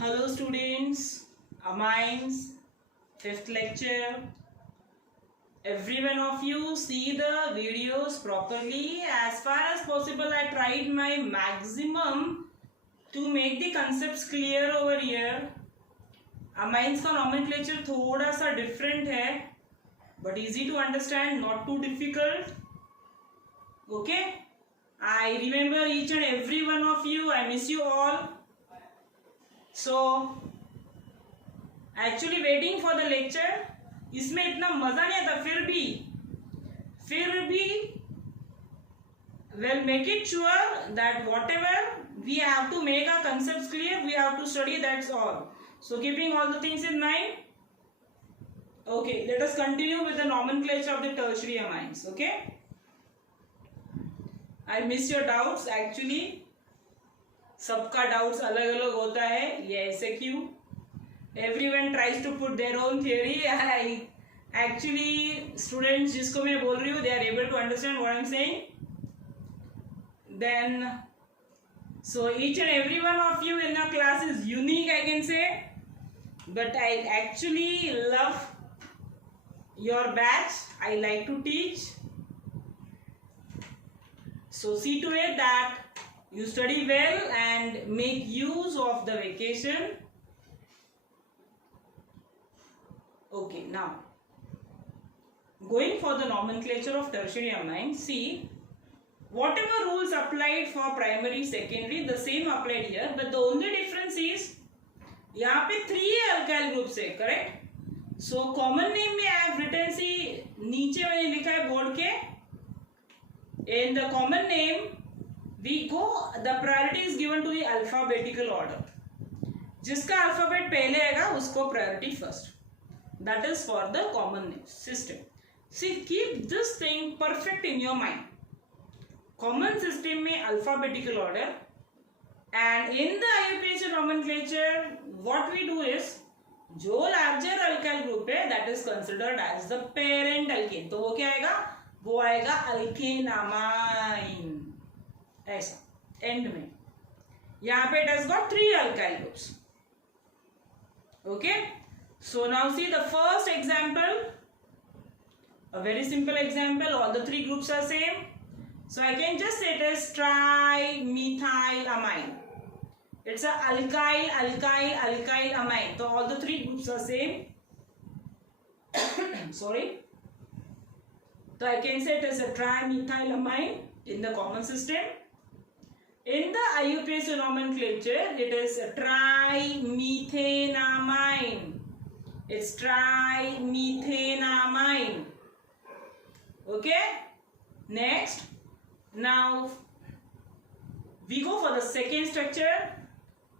Hello students, Amines, fifth lecture. Every one of you see the videos properly. As far as possible, I tried my maximum to make the concepts clear over here. Amines का nomenclature थोड़ा सा different है, but easy to understand, not too difficult. Okay? I remember each and every one of you. I miss you all. So actually waiting for the lecture. इसमें इतना मजा नहीं आता, फिर भी we'll make it sure that whatever we have to make our concepts clear, we have to study, that's all. So keeping all the things in mind, okay, let us continue with the nomenclature of the tertiary amines. Okay, I miss your doubts. Actually सबका doubts अलग अलग होता है, ये ऐसे क्यों? Everyone tries to put their own theory. Actually students जिसको मैं बोल रही हूँ, they are able to understand what I'm saying. Then so each and every one of you in our class is unique, I can say, but I actually love your batch. I like to teach, so see to it that you study well and make use of the vacation. Okay, now going for the nomenclature of tertiary amines. See, whatever rules applied for primary, secondary, the same applied here, but the only difference is यहाँ पे 3 alkyl groups है, correct? So common name में I have written, see नीचे मैंने लिखा है board के, in the common name we go, the priority is given to the alphabetical order. जिसका अल्फाबेट पहले आएगा उसको priority first. That is for the common name system. See, keep this thing perfect in your mind. Common system में alphabetical order, and in the IUPAC nomenclature what we do is, जो larger alkyl group है that is considered as the parent alkane, तो वो क्या आएगा? वो आएगा alkanamine. ऐसा एंड में यहाँ पे it has got 3 alkyl groups. Okay, so now see the first example, a very simple example. All the 3 groups are same, so I can just say it as trimethylamine. It's a alkyl amine, so all the 3 groups are same. Sorry, so I can say it as a trimethylamine in the common system. In the IUPAC nomenclature, it is trimethanamine. It's trimethanamine. Okay. Next, now we go for the second structure.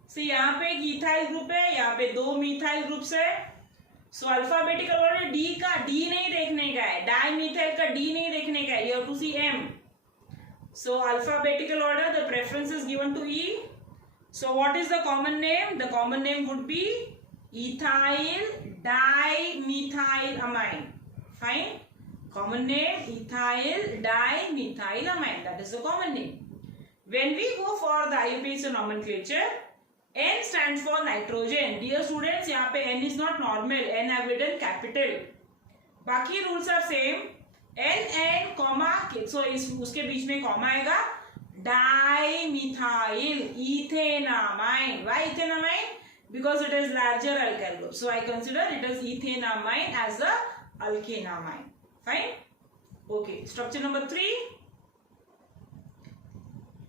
See, यहाँ पे एक ethyl group है, यहाँ पे 2 methyl groups है. So alphabetical order D का D नहीं देखने का है, dimethyl का D नहीं देखने का है. You have to see M. So alphabetical order, the preference is given to E. So what is the common name? The common name would be ethyl dimethylamine. Fine. Common name ethyl dimethylamine. That is the common name. When we go for the IUPAC nomenclature, N stands for nitrogen. Dear students, यहाँ पे N is not normal. N have written capital. बाकी rules are same. N comma, so उसके बीच में comma आएगा. Dimethyl ethanamine. Why ethanamine? Because it is larger alkyl group. So I consider it as ethanamine as a alkanamine. Fine. Okay. Structure number 3.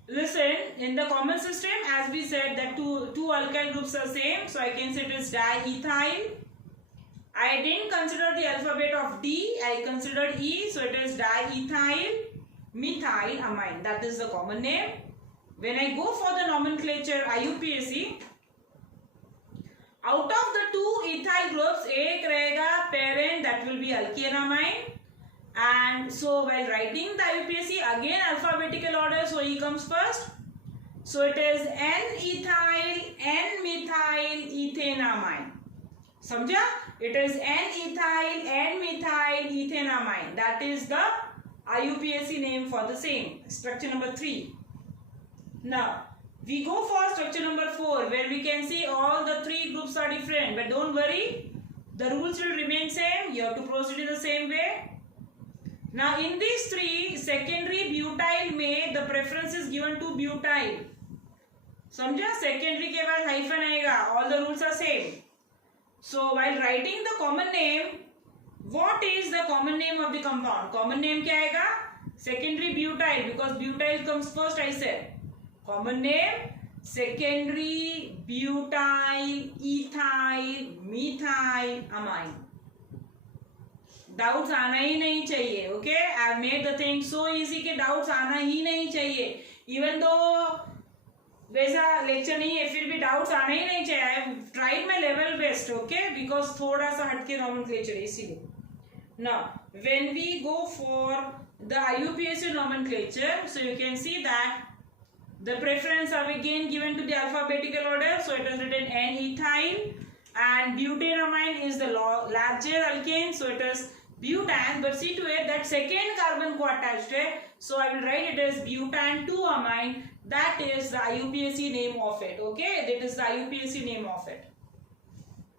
Listen, in the common system, as we said that two alkyl groups are same. So I can say it is diethyl. I didn't consider the alphabet of D. I considered E. So it is diethyl methylamine. That is the common name. When I go for the nomenclature IUPAC, out of the 2 ethyl groups, एक रहेगा parent, that will be alkanamine. And so while writing the IUPAC, again alphabetical order, so E comes first. So it is N-ethyl, N-methyl, ethanamine. समझा? It is N-ethyl, N-methyl, ethanamine. That is the IUPAC name for the same. Structure number 3. Now We go for structure number 4, where we can see all the 3 groups are different, but don't worry, the rules will remain same. You have to proceed in the same way. Now in these 3, secondary butyl में the preference is given to butyl. समझा? Secondary के बाद hyphen आएगा. All the rules are same. So while writing the common name, what is the common name of the compound? Common name क्या आएगा? Secondary butyl, because butyl comes first, I said. Common name secondary butyl ethyl methyl amine. Doubts आना ही नहीं चाहिए. Okay, I have made the thing so easy कि doubts आना ही नहीं चाहिए. Even though वैसा लेक्चर नहीं है, फिर भी डाउट्स आने ही नहीं चाहिए. I have tried my level best. Okay, because थोड़ा सा हटके नॉमेनक्लेचर है इसीलिए. Now when we go for the IUPAC nomenclature, so you can see that the preference are again given to the alphabetical order. So it is written N-ethyl, and butanamine is the larger alkane, so it is butan. But see to it that second carbon को attached है, so I will write it as butan 2-amine. That is the IUPAC name of it. Okay, that is the IUPAC name of it.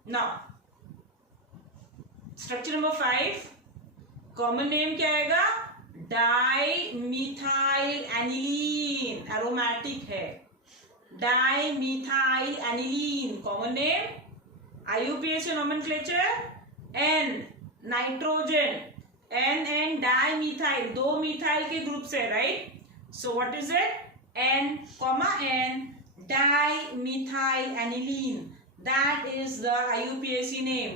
Now, structure number 5, common name क्या आएगा? Dimethyl aniline. Aromatic है. Dimethyl aniline. Common name IUPAC nomenclature N nitrogen. N dimethyl. 2 methyl के group से, right? So what is it? N, dimethyl aniline. That is the IUPAC name.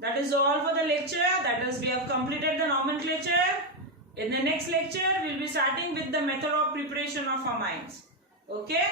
That is all for the lecture. That is, we have completed the nomenclature. In the next lecture, we will be starting with the method of preparation of amines. Okay.